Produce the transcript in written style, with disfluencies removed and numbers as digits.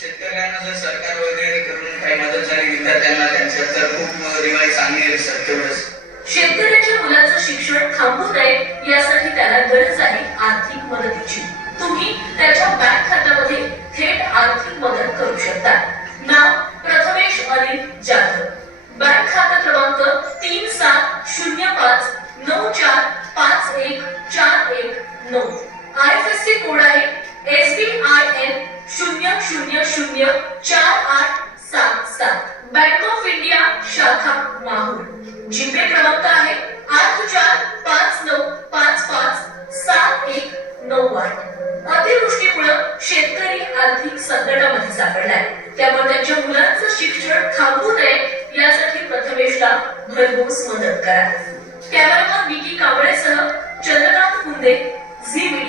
शेतकऱ्यांना जर सरकार वगैरे करून काही मदत झाली विद्यार्थ्यांना त्यांच्या तर खूप दिवाळी चांगली आहे सर. तेवढंच शेतकऱ्याच्या मुलाचं शिक्षण थांबू नये यासाठी त्याला गरज आहे आर्थिक मदतीची. तुम्ही त्याच्या बँक खात्यामध्ये थेट आर्थिक मदत करू शकता. नाव प्रथमेश अनिल जाधव. बँक खाता क्रमांक 3705945141 IFSC कोड आहे SBIN 0004877. बँक ऑफ इंडिया शाखा माहूर. जीपे क्रमांक आहे 8459557198. अतिवृष्टीमुळे शेतकरी आर्थिक संकटामध्ये सापडलाय. त्यामुळे त्यांच्या मुलांचं शिक्षण थांबू नये यासाठी प्रथमेशला भरघोस मदत करा. कॅमेरामन विकी कांबळेसह चंद्रकांत फुंदे,